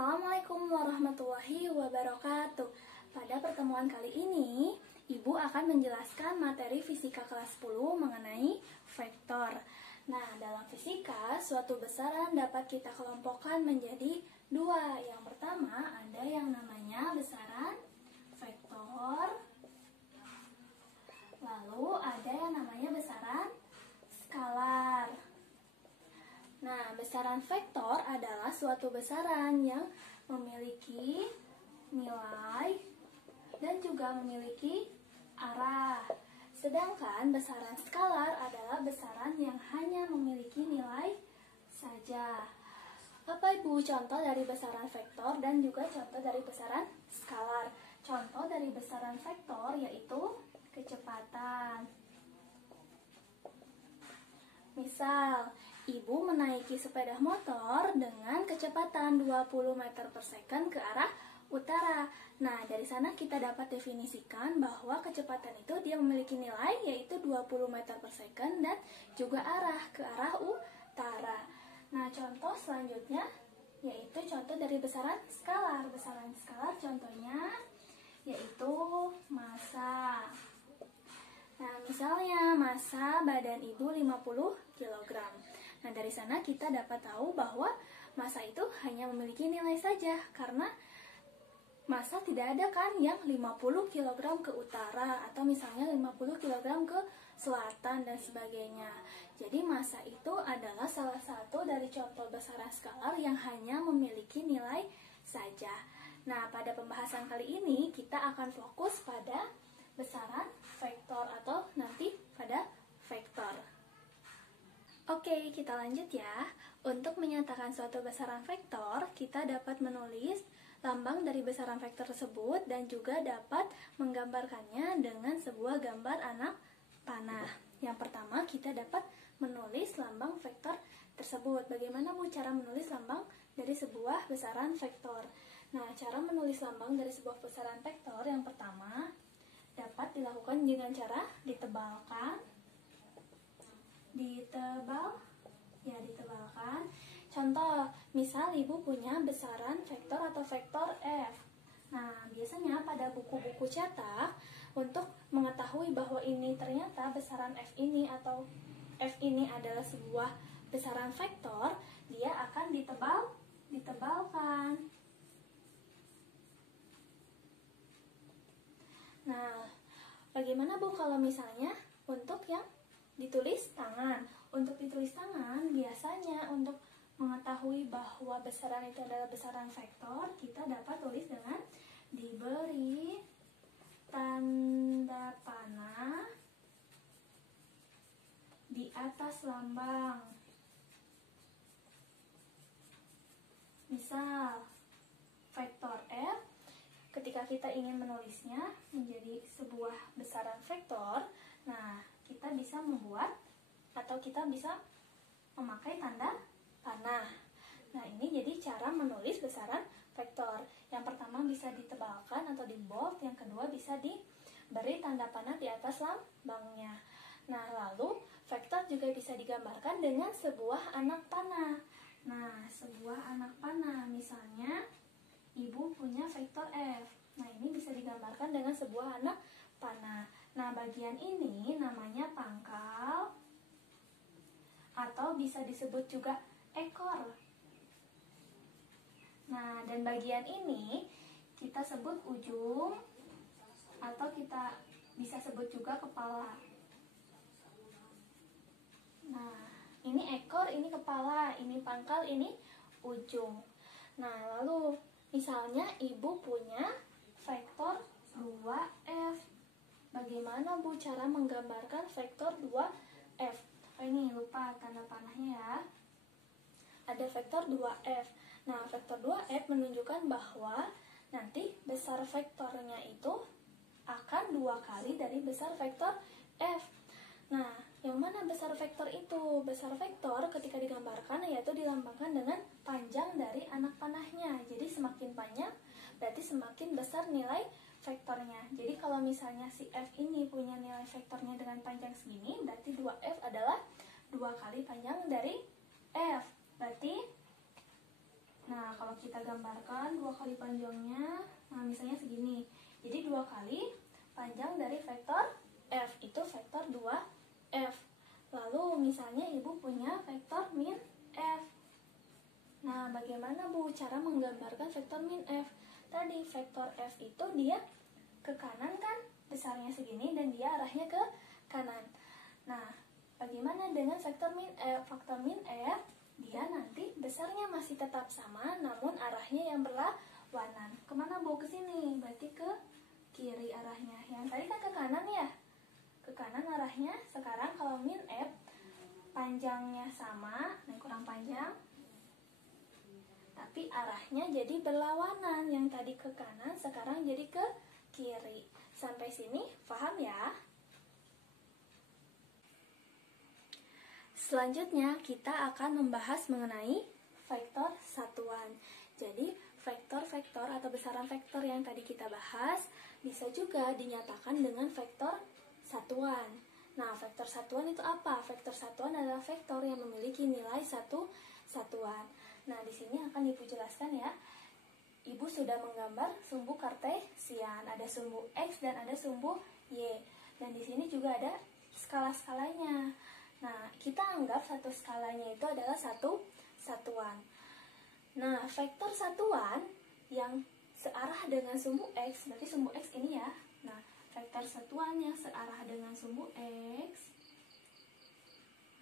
Assalamualaikum warahmatullahi wabarakatuh. Pada pertemuan kali ini, Ibu akan menjelaskan materi fisika kelas 10 mengenai vektor. Nah, dalam fisika, suatu besaran dapat kita kelompokkan menjadi dua. Yang pertama, ada yang namanya besaran vektor. Lalu, ada yang namanya besaran skalar. Nah, besaran vektor adalah suatu besaran yang memiliki nilai dan juga memiliki arah. Sedangkan besaran skalar adalah besaran yang hanya memiliki nilai saja. Apa Ibu contoh dari besaran vektor dan juga contoh dari besaran skalar? Contoh dari besaran vektor yaitu kecepatan. Misal, Ibu menaiki sepeda motor dengan kecepatan 20 meter per second ke arah utara. Nah, dari sana kita dapat definisikan bahwa kecepatan itu dia memiliki nilai yaitu 20 meter per second dan juga arah ke arah utara. Nah, contoh selanjutnya yaitu contoh dari besaran skalar. Besaran skalar contohnya yaitu massa. Nah, misalnya massa badan Ibu 50 kg. Nah, dari sana kita dapat tahu bahwa massa itu hanya memiliki nilai saja karena massa tidak ada kan yang 50 kg ke utara atau misalnya 50 kg ke selatan dan sebagainya. Jadi massa itu adalah salah satu dari contoh besaran skalar yang hanya memiliki nilai saja. Nah, pada pembahasan kali ini kita akan fokus pada besaran vektor atau nanti pada vektor. Oke, kita lanjut ya. Untuk menyatakan suatu besaran vektor, kita dapat menulis lambang dari besaran vektor tersebut dan juga dapat menggambarkannya dengan sebuah gambar anak panah. Yang pertama, kita dapat menulis lambang vektor tersebut. Bagaimana Bu cara menulis lambang dari sebuah besaran vektor? Nah, cara menulis lambang dari sebuah besaran vektor yang pertama dapat dilakukan dengan cara ditebalkan. Ditebalkan. Contoh, misal Ibu punya besaran vektor atau vektor F. Nah, biasanya pada buku-buku cetak, untuk mengetahui bahwa ini ternyata besaran F ini atau F ini adalah sebuah besaran vektor, dia akan ditebalkan. Nah, bagaimana Bu kalau misalnya untuk yang ditulis tangan? Untuk ditulis tangan, biasanya untuk mengetahui bahwa besaran itu adalah besaran vektor, kita dapat tulis dengan diberi tanda panah di atas lambang. Misal, vektor F, ketika kita ingin menulisnya menjadi sebuah besaran vektor, nah, kita bisa membuat atau kita bisa memakai tanda panah. Nah, ini jadi cara menulis besaran vektor. Yang pertama bisa ditebalkan atau di bold, yang kedua bisa diberi tanda panah di atas lambangnya. Nah, lalu vektor juga bisa digambarkan dengan sebuah anak panah. Nah, sebuah anak panah, misalnya Ibu punya vektor F. Nah, ini bisa digambarkan dengan sebuah anak panah. Nah, bagian ini namanya pangkal atau bisa disebut juga ekor. Nah, dan bagian ini kita sebut ujung atau kita bisa sebut juga kepala. Nah, ini ekor, ini kepala, ini pangkal, ini ujung. Nah, lalu misalnya Ibu punya vektor 2F. Bagaimana Bu cara menggambarkan vektor 2F? Oh, ini lupa tanda panahnya ya. Ada vektor 2F. Nah, vektor 2F menunjukkan bahwa nanti besar vektornya itu akan 2 kali dari besar vektor F. Nah, yang mana besar vektor itu? Besar vektor ketika digambarkan yaitu dilambangkan dengan panjang dari anak panahnya. Jadi semakin panjang berarti semakin besar nilai vektornya. Jadi kalau misalnya si F ini punya nilai vektornya dengan panjang segini, berarti 2F adalah 2 kali panjang dari F. Berarti Nah, kalau kita gambarkan 2 kali panjangnya, nah misalnya segini. Jadi 2 kali panjang dari vektor F, itu vektor 2F. Lalu misalnya Ibu punya vektor min F. Nah, bagaimana Bu cara menggambarkan vektor min F? Tadi vektor F itu dia ke kanan kan, besarnya segini dan dia arahnya ke kanan. Nah, bagaimana dengan vektor min F? Vektor min F dia nanti besarnya masih tetap sama, namun arahnya yang berlawanan. Kemana Bu? Ke sini, berarti ke kiri arahnya. Yang tadi kan ke kanan ya, ke kanan arahnya. Sekarang kalau min F panjangnya sama, nah kurang panjang, tapi arahnya jadi berlawanan. Yang tadi ke kanan, sekarang jadi ke kiri. Sampai sini paham ya? Selanjutnya kita akan membahas mengenai vektor satuan. Jadi vektor-vektor atau besaran vektor yang tadi kita bahas bisa juga dinyatakan dengan vektor satuan. Nah, vektor satuan itu apa? Vektor satuan adalah vektor yang memiliki nilai satu satuan. Nah, di sini akan Ibu jelaskan ya. Ibu sudah menggambar sumbu kartesian, ada sumbu X dan ada sumbu Y. Dan di sini juga ada skala-skalanya. Nah, kita anggap satu skalanya itu adalah satu satuan. Nah, vektor satuan yang searah dengan sumbu X, berarti sumbu X ini ya. Nah, vektor satuan yang searah dengan sumbu X.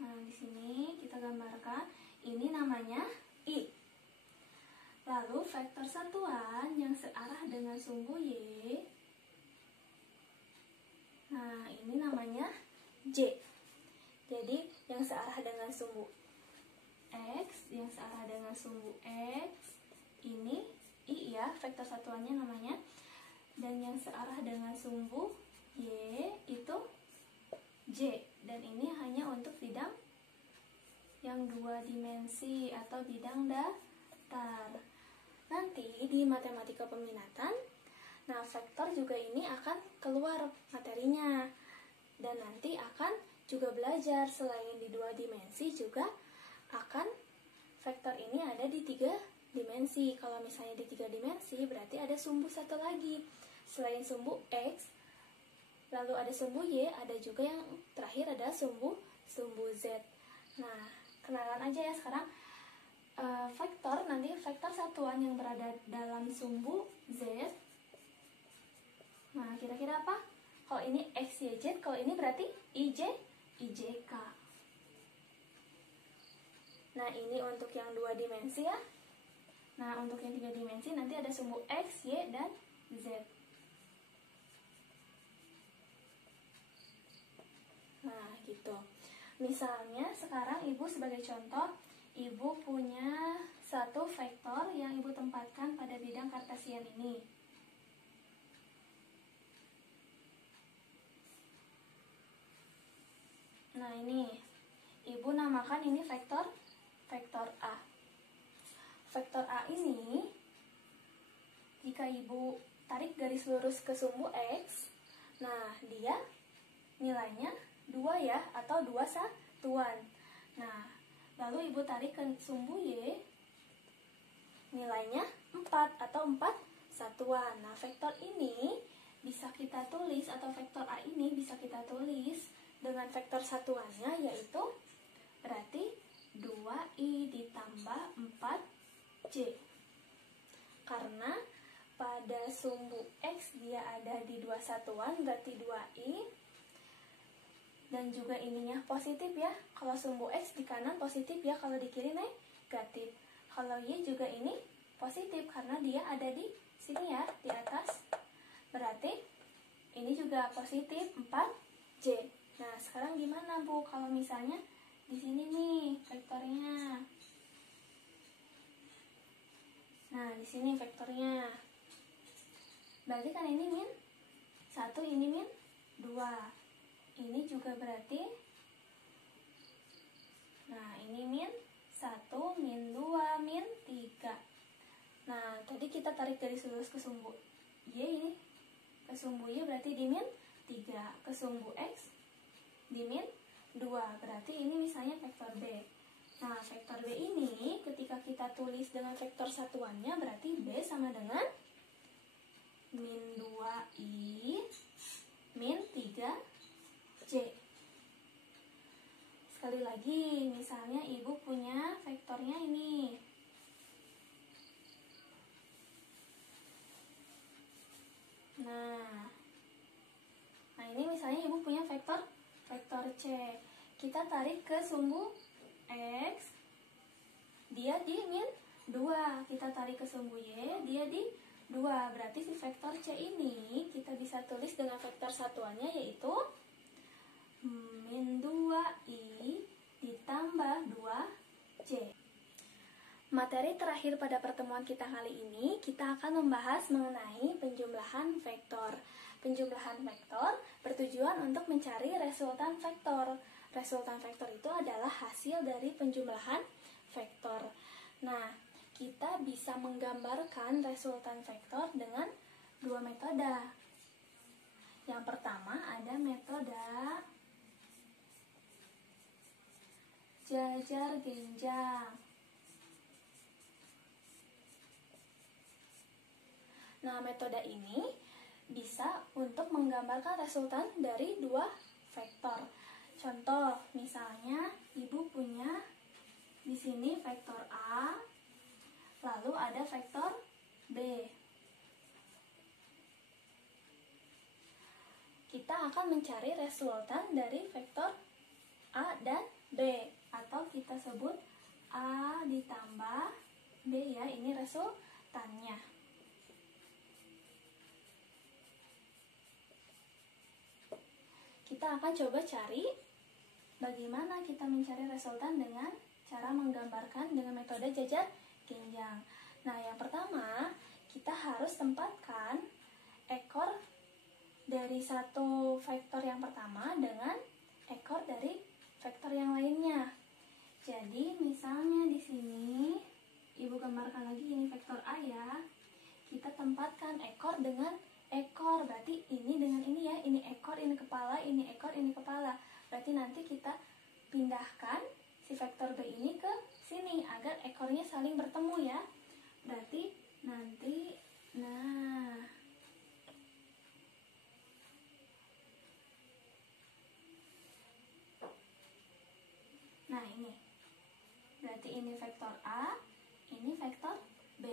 Nah, di sini kita gambarkan, ini namanya I. Lalu vektor satuan yang searah dengan sumbu Y. Nah, ini namanya J. Jadi, yang searah dengan sumbu X, yang searah dengan sumbu X, ini I ya, vektor satuannya namanya. Dan yang searah dengan sumbu Y itu J. Dan ini hanya untuk bidang yang 2 dimensi atau bidang datar. Nanti di matematika peminatan, nah vektor juga ini akan keluar materinya. Dan nanti akan juga belajar selain di 2 dimensi juga akan vektor ini ada di 3 dimensi. Kalau misalnya di 3 dimensi berarti ada sumbu satu lagi. Selain sumbu X, lalu ada sumbu Y, ada juga yang terakhir ada sumbu Z. Nah, kenalan aja ya sekarang vektor, nanti vektor satuan yang berada dalam sumbu Z. Nah, kira-kira apa? Kalau ini X, Y, Z, kalau ini berarti IJK. Nah, ini untuk yang 2 dimensi ya. Nah, untuk yang 3 dimensi nanti ada sumbu X, Y, dan Z. Nah, gitu. Misalnya sekarang Ibu sebagai contoh, Ibu punya satu vektor yang Ibu tempatkan pada bidang kartesian ini. Nah, ini Ibu namakan ini vektor A. Vektor A ini jika Ibu tarik garis lurus ke sumbu X, nah dia nilainya 2 ya, atau 2 satuan. Nah, lalu Ibu tarik ke sumbu Y, nilainya 4 atau 4 satuan. Nah, vektor ini bisa kita tulis, atau vektor A ini bisa kita tulis dengan vektor satuannya, yaitu berarti 2i ditambah 4j. Karena pada sumbu X dia ada di 2 satuan, berarti 2i. Dan juga ininya positif ya. Kalau sumbu X di kanan positif ya, kalau di kiri negatif. Kalau Y juga ini positif karena dia ada di sini ya, di atas. Berarti ini juga positif 4j. Nah, sekarang gimana Bu kalau misalnya di sini nih vektornya? Nah, di sini vektornya. Berarti kan ini min 1, ini min 2. Ini juga berarti, nah ini min 1, min 2, min 3. Nah, tadi kita tarik garis lurus ke sumbu Y ini. Ke sumbu Y berarti di min 3. Ke sumbu X di min 2. Berarti ini misalnya vektor B. Nah, vektor B ini ketika kita tulis dengan vektor satuannya berarti B sama dengan min 2i min 3j. Sekali lagi, misalnya ibu punya vektornya ini. Nah ini misalnya ibu punya vektor C. Kita tarik ke sumbu X, dia di min 2. Kita tarik ke sumbu Y, dia di 2. Berarti si vektor C ini kita bisa tulis dengan vektor satuannya yaitu min 2i ditambah 2j. Materi terakhir pada pertemuan kita kali ini, kita akan membahas mengenai penjumlahan vektor. Penjumlahan vektor bertujuan untuk mencari resultan vektor. Resultan vektor itu adalah hasil dari penjumlahan vektor. Nah, kita bisa menggambarkan resultan vektor dengan dua metode. Yang pertama ada metode jajar genjang. Nah, metode ini bisa untuk menggambarkan resultan dari dua vektor. Contoh, misalnya ibu punya di sini vektor A, lalu ada vektor B. Kita akan mencari resultan dari vektor A dan B, atau kita sebut A ditambah B ya, ini resultannya. Kita akan coba cari bagaimana kita mencari resultan dengan cara menggambarkan dengan metode jajar genjang. Nah, yang pertama, kita harus tempatkan ekor dari satu vektor yang pertama dengan ekor dari vektor yang lainnya. Jadi, misalnya di sini, ibu gambarkan lagi ini vektor A ya. Kita tempatkan ekor dengan ekor, berarti ini dengan ini ya, ini ekor, ini kepala, ini ekor, ini kepala. Berarti nanti kita pindahkan si vektor B ini ke sini agar ekornya saling bertemu ya. Berarti nanti, nah ini. Berarti ini vektor A, ini vektor B.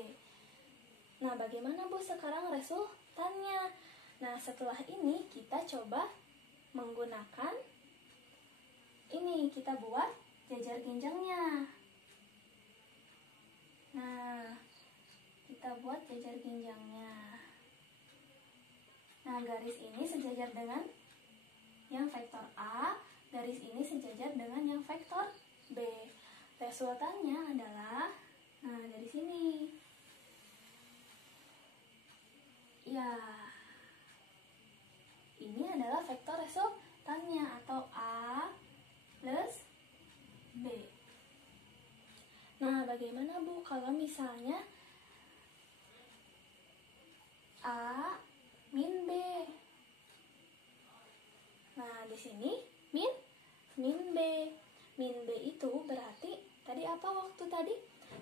Nah, bagaimana Bu sekarang resultannya? Nah, setelah ini kita coba menggunakan ini, kita buat jajar genjangnya. Nah, kita buat jajar genjangnya. Nah, garis ini sejajar dengan yang vektor A, garis ini sejajar dengan yang vektor B. Resultannya adalah, nah dari sini. Ya, ini adalah vektor resultannya atau A plus B. Nah, bagaimana Bu kalau misalnya A min B? Nah, di sini min B. Min B itu berarti tadi apa waktu tadi?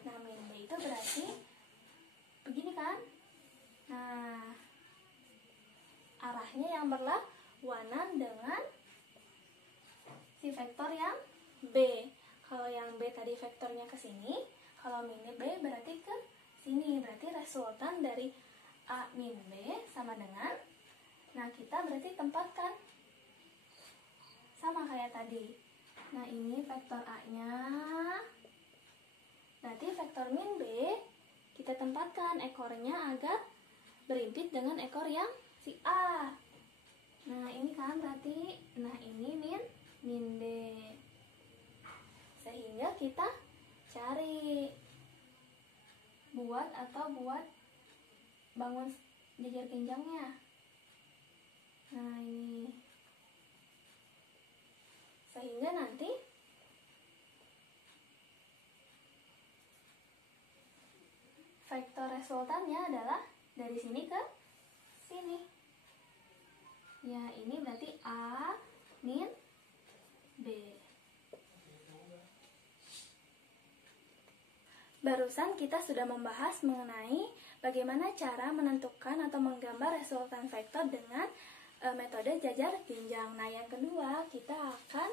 Nah, min B itu berarti begini kan? Nah, arahnya yang berlawanan dengan si vektor yang B. Kalau yang B tadi vektornya ke sini, kalau min B berarti ke sini. Berarti resultan dari A min B sama dengan, nah kita berarti tempatkan sama kayak tadi. Nah, ini vektor A-nya. Berarti vektor min B kita tempatkan ekornya agar berimpit dengan ekor yang si A. Nah, ini kan berarti, nah ini min B. Sehingga kita cari buat bangun jajar genjangnya. Nah, ini. Sehingga nanti vektor resultannya adalah dari sini ke sini. Ya, ini berarti A min B. barusan kita sudah membahas mengenai bagaimana cara menentukan atau menggambar resultan vektor dengan metode jajar jenjang. Nah, yang kedua kita akan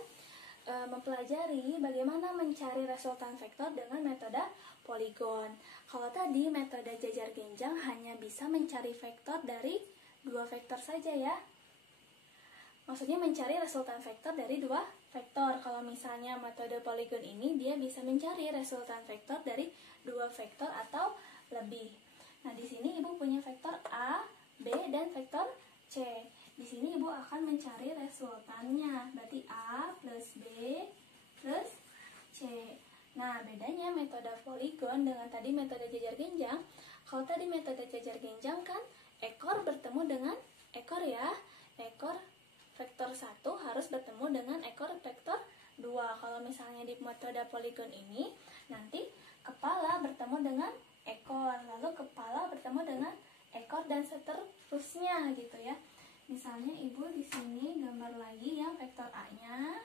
mempelajari bagaimana mencari resultan vektor dengan metode poligon. Kalau tadi metode jajar jenjang hanya bisa mencari vektor dari dua vektor saja ya. Maksudnya mencari resultan vektor dari dua vektor. Kalau misalnya metode poligon ini dia bisa mencari resultan vektor dari dua vektor atau lebih. Nah, di sini Ibu punya vektor A, B, dan vektor C. Di sini Ibu akan mencari resultannya, berarti A plus B plus C. Nah, bedanya metode poligon dengan tadi metode jajar jenjang. Kalau tadi metode jajar jenjang kan ekor bertemu dengan ekor ya. Ekor vektor 1 harus bertemu dengan ekor vektor 2. Kalau misalnya di metode poligon ini, nanti kepala bertemu dengan ekor, lalu kepala bertemu dengan ekor, dan seterusnya gitu ya. Misalnya Ibu di sini gambar lagi yang vektor A-nya.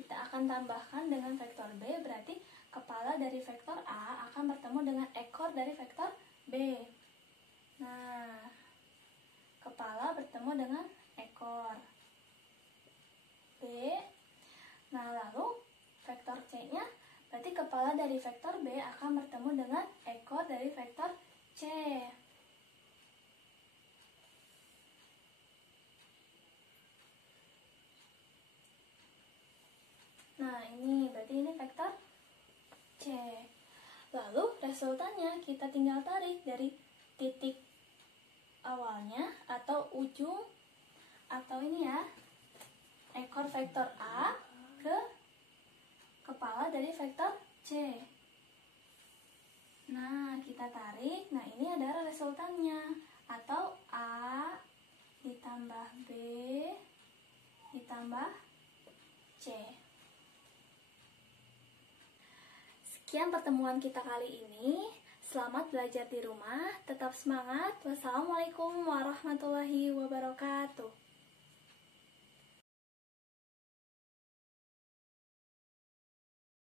Kita akan tambahkan dengan vektor B, berarti kepala dari vektor A akan bertemu dengan ekor dari vektor B. Nah, kepala bertemu dengan ekor B. Nah, lalu vektor C-nya, berarti kepala dari vektor B akan bertemu dengan ekor dari vektor C. Nah, ini berarti ini vektor C. Lalu resultannya kita tinggal tarik dari titik awalnya atau ujung atau ini ya, ekor vektor A ke kepala dari vektor C. Nah, kita tarik. Nah, ini adalah resultannya, atau A ditambah B ditambah C. Sekian pertemuan kita kali ini. Selamat belajar di rumah. Tetap semangat. Wassalamualaikum warahmatullahi wabarakatuh.